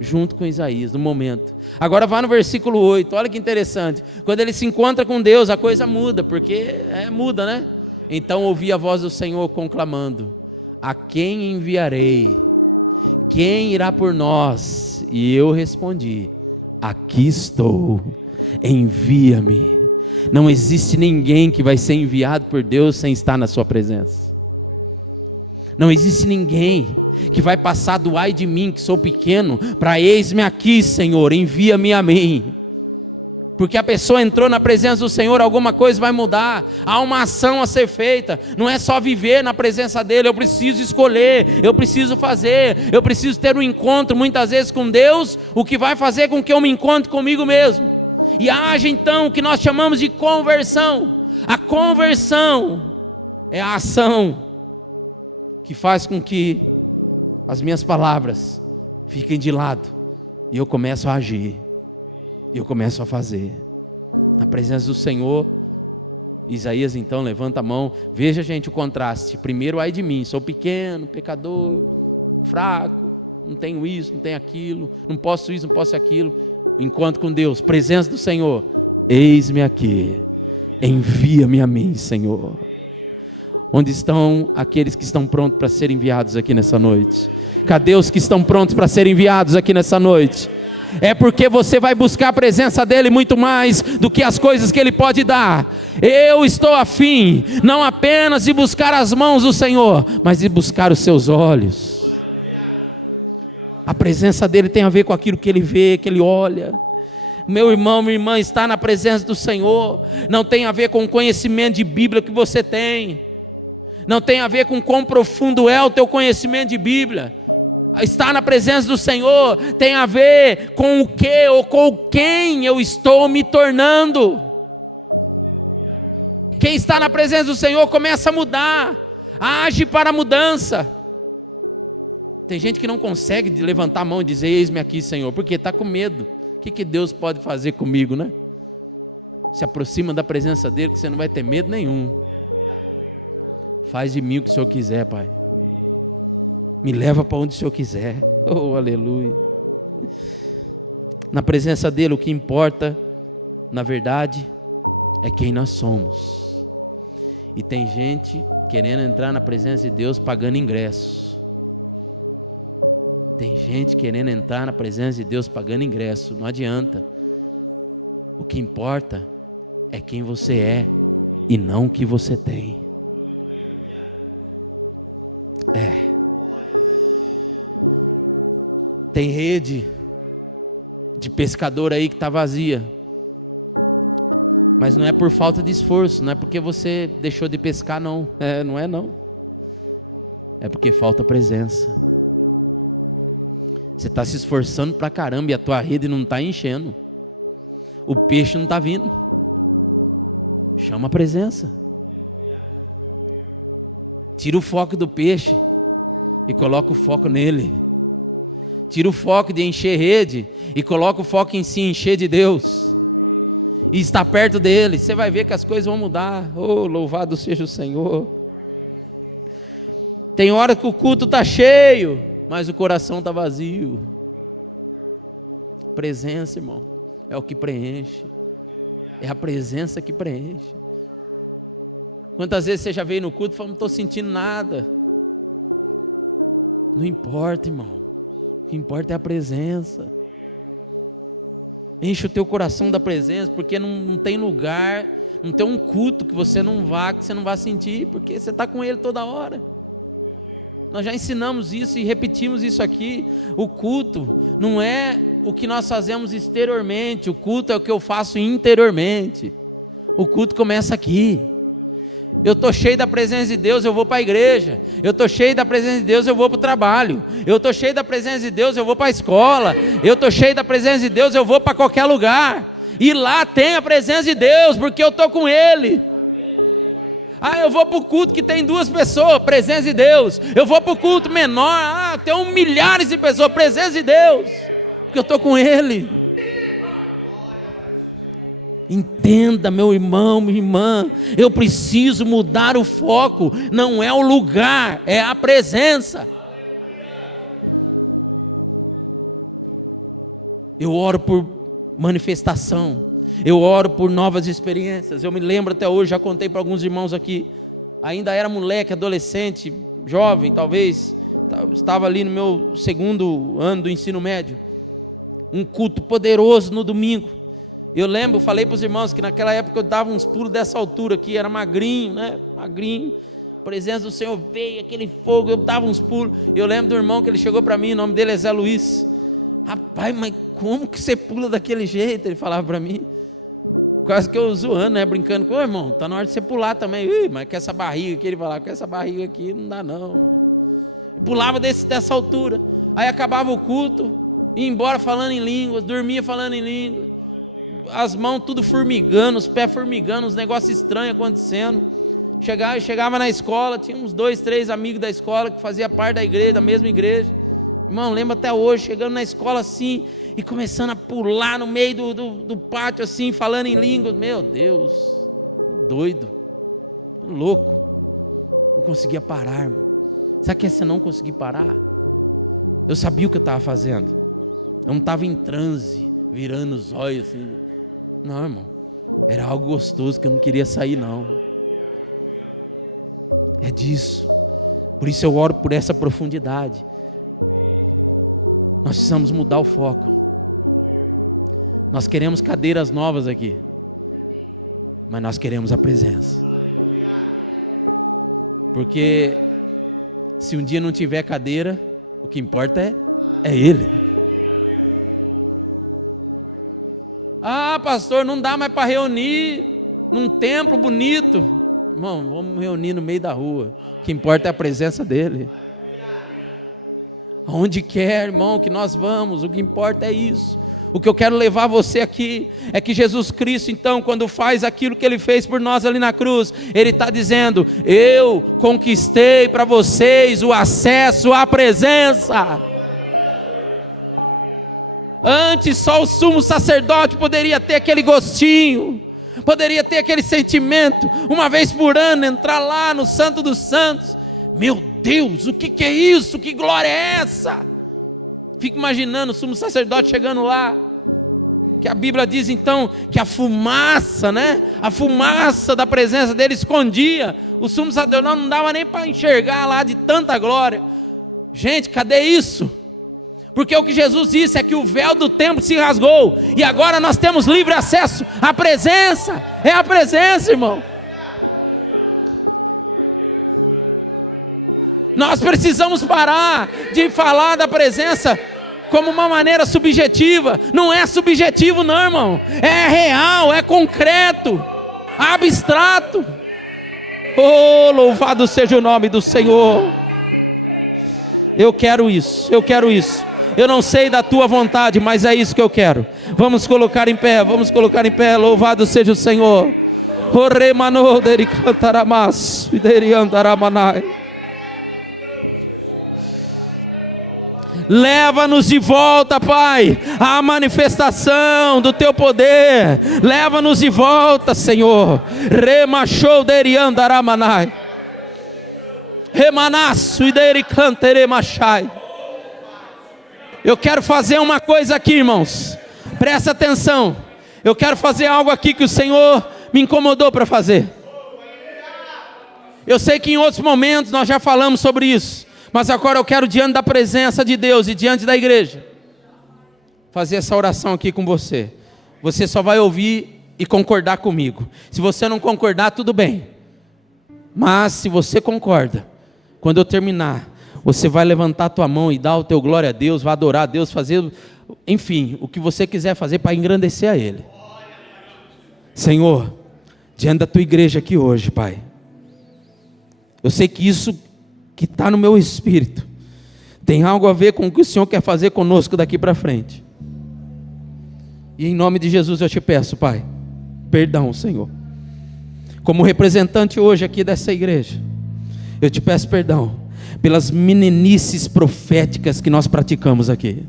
junto com Isaías, no momento. Agora vá no versículo 8, olha que interessante. Quando ele se encontra com Deus, a coisa muda, porque muda, né? Então ouvi a voz do Senhor conclamando, a quem enviarei? Quem irá por nós? E eu respondi, aqui estou, envia-me. Não existe ninguém que vai ser enviado por Deus sem estar na sua presença. Não existe ninguém que vai passar do ai de mim, que sou pequeno, para eis-me aqui, Senhor, envia-me a mim. Porque a pessoa entrou na presença do Senhor, alguma coisa vai mudar, há uma ação a ser feita, não é só viver na presença dEle, eu preciso escolher, eu preciso fazer, eu preciso ter um encontro muitas vezes com Deus, o que vai fazer com que eu me encontre comigo mesmo. E haja então o que nós chamamos de conversão. A conversão é a ação que faz com que as minhas palavras fiquem de lado e eu começo a agir, e eu começo a fazer. Na presença do Senhor, Isaías então levanta a mão. Veja, gente, o contraste. Primeiro, ai de mim, sou pequeno, pecador, fraco, não tenho isso, não tenho aquilo, não posso isso, não posso aquilo. O encontro com Deus, presença do Senhor, eis-me aqui, envia-me a mim, Senhor. Onde estão aqueles que estão prontos para serem enviados aqui nessa noite? Cadê os que estão prontos para serem enviados aqui nessa noite? é porque você vai buscar a presença dEle muito mais do que as coisas que Ele pode dar. Eu estou afim, não apenas de buscar as mãos do Senhor, mas de buscar os seus olhos. A presença dEle tem a ver com aquilo que Ele vê, que Ele olha. Meu irmão, minha irmã, está na presença do Senhor não tem a ver com o conhecimento de Bíblia que você tem, não tem a ver com quão profundo é o teu conhecimento de Bíblia. Estar na presença do Senhor tem a ver com o que ou com quem eu estou me tornando. Quem está na presença do Senhor começa a mudar, age para a mudança. Tem gente que não consegue levantar a mão e dizer: eis-me aqui, Senhor, porque está com medo. O que Deus pode fazer comigo, né? Se aproxima da presença dEle, que você não vai ter medo nenhum. Faz de mim o que o Senhor quiser, Pai. Me leva para onde o Senhor quiser. Oh, aleluia. Na presença dEle, o que importa, na verdade, é quem nós somos. E tem gente querendo entrar na presença de Deus pagando ingresso. Tem gente querendo entrar na presença de Deus pagando ingresso. Não adianta. O que importa é quem você é e não o que você tem. Tem rede de pescador aí que está vazia. Mas não é por falta de esforço, não é porque você deixou de pescar, não. Não é não. É porque falta presença. Você está se esforçando pra caramba e a tua rede não está enchendo. O peixe não está vindo. Chama a presença. Tira o foco do peixe e coloca o foco nele. Tira o foco de encher rede e coloca o foco em se encher de Deus. E está perto dele. Você vai ver que as coisas vão mudar. Oh, louvado seja o Senhor. Tem hora que o culto está cheio, mas o coração está vazio. Presença, irmão, é o que preenche. É a presença que preenche. Quantas vezes você já veio no culto e falou: não estou sentindo nada. Não importa, irmão. O que importa é a presença. Enche o teu coração da presença, porque não tem lugar, não tem um culto que você não vá, que você não vá sentir, porque você está com Ele toda hora. Nós já ensinamos isso e repetimos isso aqui. O culto não é o que nós fazemos exteriormente, o culto é o que eu faço interiormente. O culto começa aqui. Eu estou cheio da presença de Deus, eu vou para a igreja. Eu estou cheio da presença de Deus, eu vou para o trabalho. Eu estou cheio da presença de Deus, eu vou para a escola. Eu estou cheio da presença de Deus, eu vou para qualquer lugar. E lá tem a presença de Deus, porque eu estou com Ele. Eu vou para o culto que tem 2 pessoas, presença de Deus. Eu vou para o culto menor, tem milhares de pessoas, presença de Deus, porque eu estou com Ele. Entenda, meu irmão, minha irmã, eu preciso mudar o foco. Não é o lugar, é a presença. Eu oro por manifestação, eu oro por novas experiências. Eu me lembro até hoje, já contei para alguns irmãos aqui, ainda era moleque, adolescente, jovem talvez, estava ali no meu 2º ano do ensino médio, um culto poderoso no domingo. Eu lembro, falei para os irmãos que naquela época eu dava uns pulos dessa altura aqui, era magrinho, né? Magrinho. A presença do Senhor veio, aquele fogo, eu dava uns pulos. Eu lembro do irmão que ele chegou para mim, o nome dele é Zé Luiz. Rapaz, mas como que você pula daquele jeito? Ele falava para mim. Quase que eu zoando, né? Brincando com o irmão, tá na hora de você pular também. Mas com essa barriga aqui, ele falava, com essa barriga aqui não dá não. Eu pulava dessa altura. Aí acabava o culto, ia embora falando em línguas, dormia falando em línguas. As mãos tudo formigando, os pés formigando, uns negócios estranhos acontecendo. Chegava na escola, tinha uns 2, 3 amigos da escola que faziam parte da igreja, da mesma igreja. Irmão, lembro até hoje, chegando na escola assim, e começando a pular no meio do pátio assim, falando em línguas. Meu Deus, doido, louco. Não conseguia parar, irmão. Sabe o que é você não conseguir parar? Eu sabia o que eu estava fazendo. Eu não estava em transe, virando os olhos assim. Não, irmão. Era algo gostoso que eu não queria sair, não. É disso. Por isso eu oro por essa profundidade. Nós precisamos mudar o foco. Nós queremos cadeiras novas aqui, mas nós queremos a presença. Porque se um dia não tiver cadeira, o que importa é Ele. Ah, pastor, não dá mais para reunir num templo bonito. Irmão, vamos reunir no meio da rua. O que importa é a presença dEle. Aonde quer, irmão, que nós vamos, o que importa é isso. O que eu quero levar você aqui é que Jesus Cristo, então, quando faz aquilo que Ele fez por nós ali na cruz, Ele está dizendo: eu conquistei para vocês o acesso à presença. Antes só o sumo sacerdote poderia ter aquele gostinho, poderia ter aquele sentimento, uma vez por ano, entrar lá no Santo dos Santos. Meu Deus, o que é isso? Que glória é essa? Fico imaginando o sumo sacerdote chegando lá, que a Bíblia diz então que a fumaça, né? A fumaça da presença dele escondia. O sumo sacerdote não dava nem para enxergar lá de tanta glória. Gente, cadê isso? Porque o que Jesus disse é que o véu do templo se rasgou e agora nós temos livre acesso à presença. É a presença, irmão. Nós precisamos parar de falar da presença como uma maneira subjetiva. Não é subjetivo não, irmão. É real, é concreto, abstrato. Oh, louvado seja o nome do Senhor. Eu quero isso, eu quero isso. Eu não sei da tua vontade, mas é isso que eu quero. Vamos colocar em pé, vamos colocar em pé. Louvado seja o Senhor. Leva-nos de volta, Pai, à manifestação do Teu poder. Leva-nos de volta, Senhor. Remachou deriandaramanai. Remanaço e dericanteremachai. Eu quero fazer uma coisa aqui, irmãos. Presta atenção. Eu quero fazer algo aqui que o Senhor me incomodou para fazer. Eu sei que em outros momentos nós já falamos sobre isso, mas agora eu quero, diante da presença de Deus e diante da igreja, fazer essa oração aqui com você. Você só vai ouvir e concordar comigo. Se você não concordar, tudo bem. Mas se você concorda, quando eu terminar, você vai levantar a tua mão e dar o teu glória a Deus, vai adorar a Deus, fazer, enfim, o que você quiser fazer para engrandecer a Ele. Senhor, diante da tua igreja aqui hoje, Pai, eu sei que isso que está no meu espírito tem algo a ver com o que o Senhor quer fazer conosco daqui para frente. E em nome de Jesus eu te peço, Pai, perdão, Senhor. Como representante hoje aqui dessa igreja, eu te peço perdão pelas meninices proféticas que nós praticamos aqui.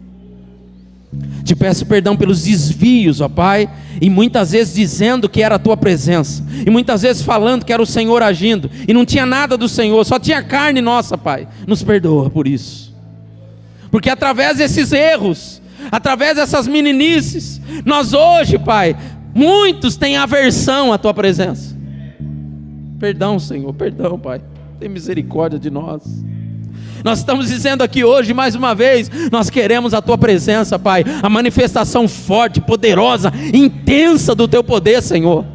Te peço perdão pelos desvios, ó Pai, e muitas vezes dizendo que era a Tua presença, e muitas vezes falando que era o Senhor agindo, e não tinha nada do Senhor, só tinha carne nossa, Pai. Nos perdoa por isso, porque através desses erros, através dessas meninices, nós hoje, Pai, muitos têm aversão à Tua presença. Perdão, Senhor, perdão, Pai, tem misericórdia de nós. Nós estamos dizendo aqui hoje, mais uma vez, nós queremos a Tua presença, Pai, a manifestação forte, poderosa, intensa do Teu poder, Senhor.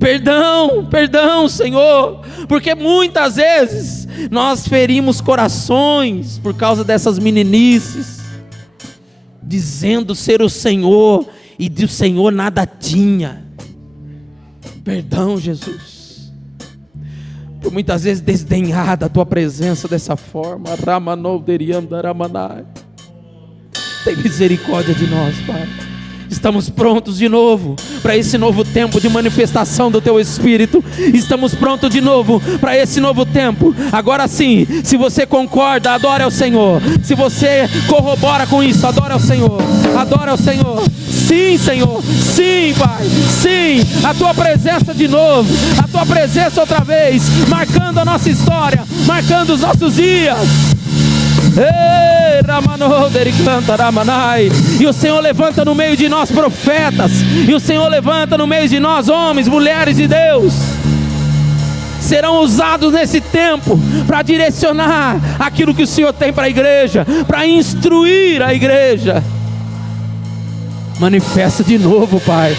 Perdão, perdão, Senhor, porque muitas vezes nós ferimos corações por causa dessas meninices, dizendo ser o Senhor e do Senhor nada tinha. Perdão, Jesus, por muitas vezes desdenhar da Tua presença dessa forma. Tem misericórdia de nós, Pai. Estamos prontos de novo para esse novo tempo de manifestação do Teu Espírito. Estamos prontos de novo para esse novo tempo. Agora sim, se você concorda, adore ao Senhor. Se você corrobora com isso, adore ao Senhor. Adore ao Senhor. Sim, Senhor, sim, Pai, sim, a Tua presença de novo, a Tua presença outra vez, marcando a nossa história, marcando os nossos dias. E o Senhor levanta no meio de nós profetas, e o Senhor levanta no meio de nós homens, mulheres de Deus, serão usados nesse tempo para direcionar aquilo que o Senhor tem para a igreja, para instruir a igreja. Manifesta de novo, Pai.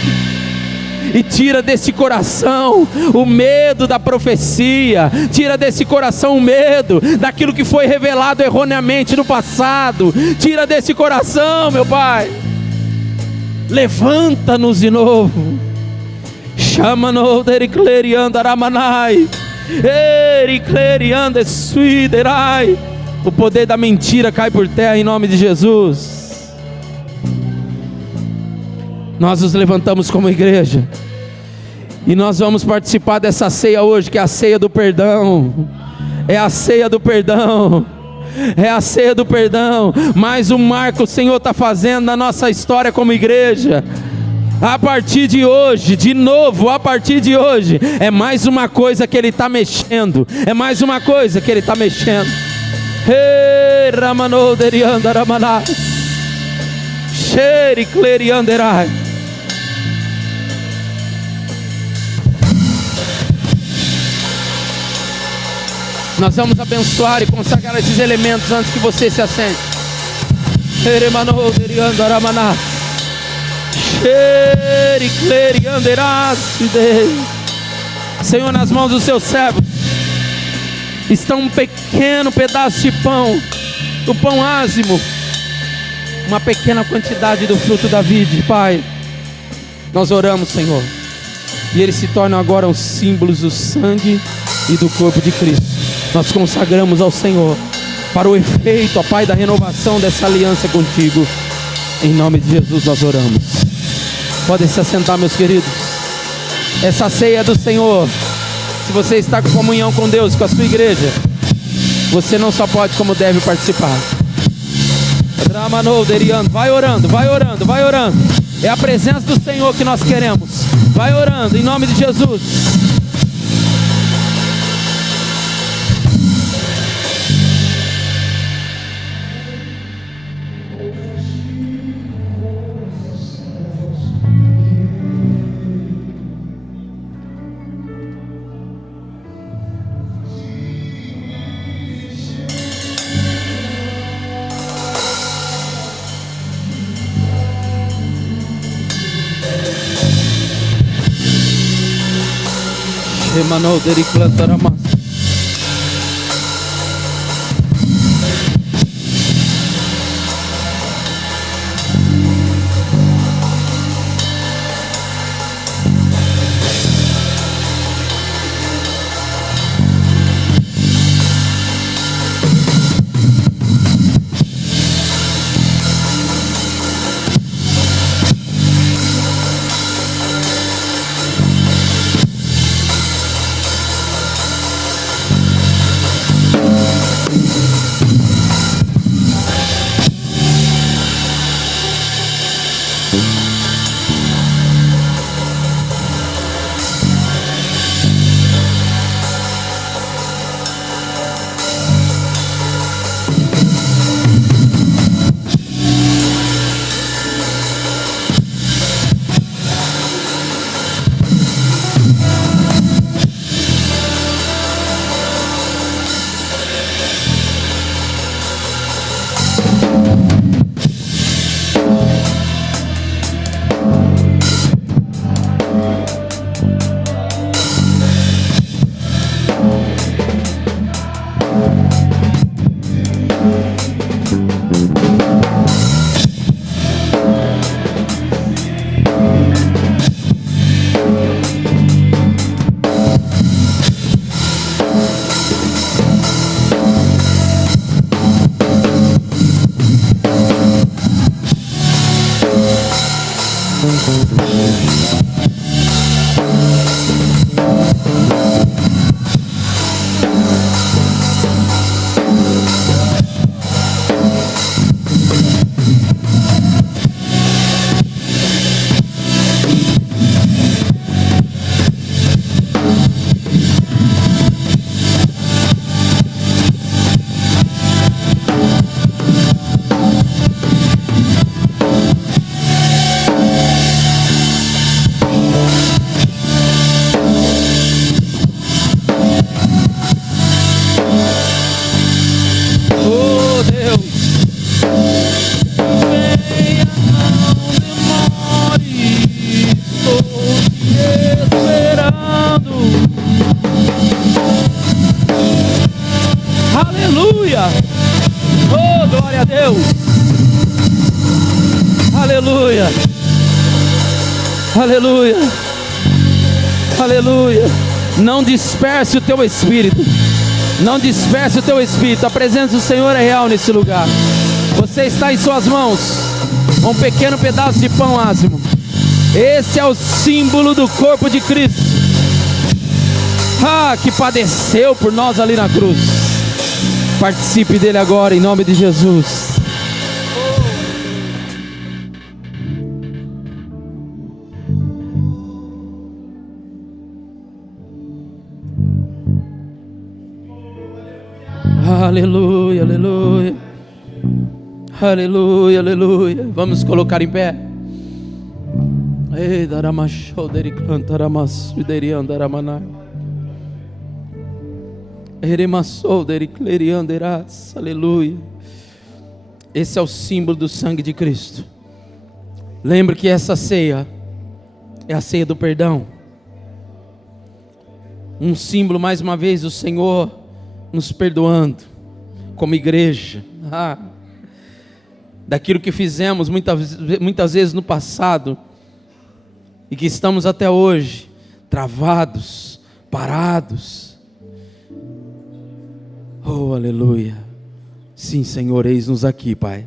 E tira desse coração o medo da profecia. Tira desse coração o medo daquilo que foi revelado erroneamente no passado. Tira desse coração, meu Pai. Levanta-nos de novo. Chama-nos dericleriando aramanai. Ericleriando essuiderai. O poder da mentira cai por terra em nome de Jesus. Nós nos levantamos como igreja e nós vamos participar dessa ceia hoje, que é a ceia do perdão. É a ceia do perdão. É a ceia do perdão. Mais um marco o Senhor está fazendo na nossa história como igreja. A partir de hoje, de novo, a partir de hoje, é mais uma coisa que Ele está mexendo. É mais uma coisa que Ele está mexendo. Hey, Ramano derianda ramaná. Sheri clerianderai. Nós vamos abençoar e consagrar esses elementos antes que você se assente. Senhor, nas mãos dos seus servos está um pequeno pedaço de pão, do pão ázimo, uma pequena quantidade do fruto da vide, Pai. Nós oramos, Senhor, e eles se tornam agora os símbolos do sangue e do corpo de Cristo. Nós consagramos ao Senhor para o efeito, ó Pai, da renovação dessa aliança contigo. Em nome de Jesus nós oramos. Podem se assentar, meus queridos. Essa ceia é do Senhor. Se você está com comunhão com Deus, com a sua igreja, você não só pode, como deve participar. Vai orando, vai orando, vai orando. É a presença do Senhor que nós queremos. Vai orando, em nome de Jesus. Emanou dericlantaramas. Glória a Deus. Aleluia. Aleluia. Aleluia. Não disperse o teu espírito. Não disperse o teu espírito. A presença do Senhor é real nesse lugar. Você está em suas mãos um pequeno pedaço de pão ázimo. Esse é o símbolo do corpo de Cristo, que padeceu por nós ali na cruz. Participe dele agora em nome de Jesus. Aleluia, aleluia. Aleluia, aleluia. Vamos colocar em pé. Aleluia. Esse é o símbolo do sangue de Cristo. Lembre que essa ceia é a ceia do perdão. Um símbolo, mais uma vez, do Senhor nos perdoando como igreja, daquilo que fizemos muitas vezes no passado e que estamos até hoje travados, parados. Oh, aleluia. Sim, Senhor, eis-nos aqui, Pai.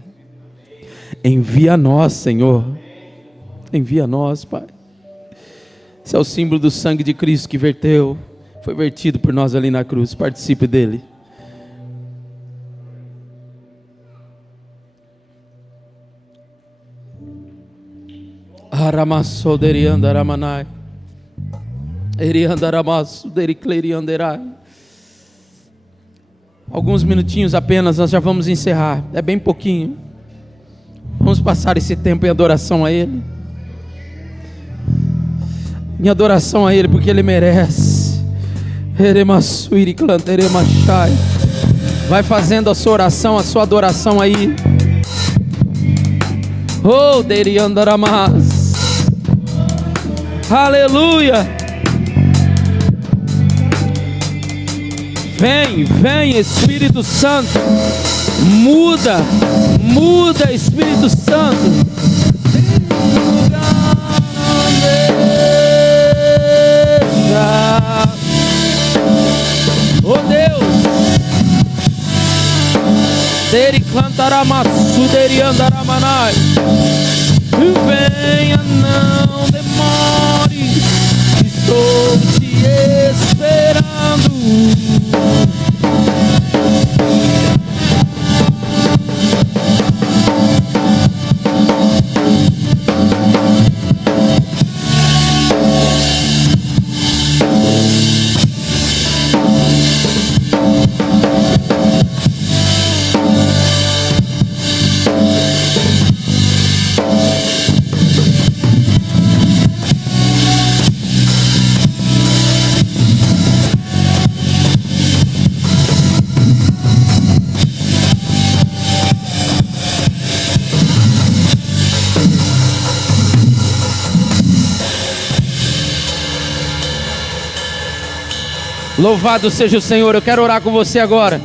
Envia nós, Senhor. Envia nós, Pai. Esse é o símbolo do sangue de Cristo que foi vertido por nós ali na cruz. Participe dele. Aramassoderiandaramanai. Eriandaramassodericlerianderai. Alguns minutinhos apenas, nós já vamos encerrar. É bem pouquinho. Vamos passar esse tempo em adoração a Ele. Em adoração a Ele, porque Ele merece. Vai fazendo a sua oração, a sua adoração aí. Oh, Deriandaramas. Aleluia. Vem Espírito Santo. Muda Espírito Santo. Oh Deus. Deri cantaramassu, deri andaramanai. Venha, não demore, estou te esperando. Louvado seja o Senhor. Eu quero orar com você agora.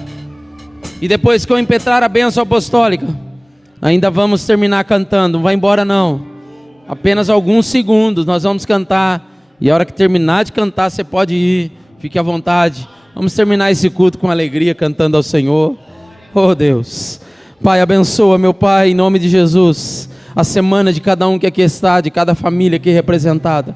E depois que eu impetrar a bênção apostólica, ainda vamos terminar cantando. Não vai embora não. Apenas alguns segundos nós vamos cantar. E a hora que terminar de cantar, você pode ir. Fique à vontade. Vamos terminar esse culto com alegria, cantando ao Senhor. Oh Deus. Pai, abençoa, meu Pai, em nome de Jesus, a semana de cada um que aqui está, de cada família aqui representada.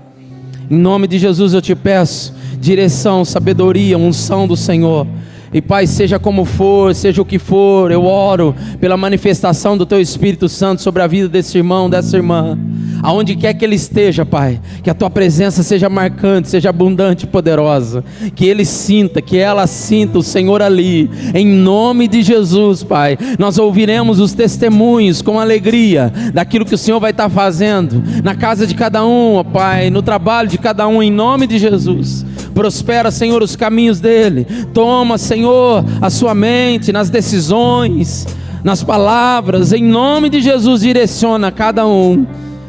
Em nome de Jesus eu te peço direção, sabedoria, unção do Senhor. E Pai, seja como for, seja o que for, eu oro pela manifestação do Teu Espírito Santo sobre a vida desse irmão, dessa irmã. Aonde quer que ele esteja, Pai, que a Tua presença seja marcante, seja abundante e poderosa. Que ele sinta, que ela sinta o Senhor ali. Em nome de Jesus, Pai. Nós ouviremos os testemunhos com alegria daquilo que o Senhor vai estar fazendo na casa de cada um, ó Pai, no trabalho de cada um, em nome de Jesus. Prospera, Senhor, os caminhos dele. Toma, Senhor, a sua mente nas decisões, nas palavras. Em nome de Jesus, direciona cada um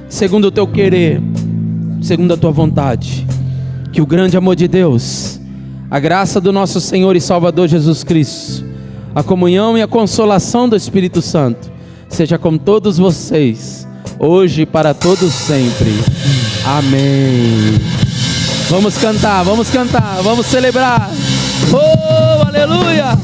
segundo o teu querer, segundo a tua vontade. Que o grande amor de Deus, a graça do nosso Senhor e Salvador Jesus Cristo, a comunhão e a consolação do Espírito Santo seja com todos vocês, hoje e para todos sempre. Amém. Vamos cantar, vamos celebrar. Oh, aleluia!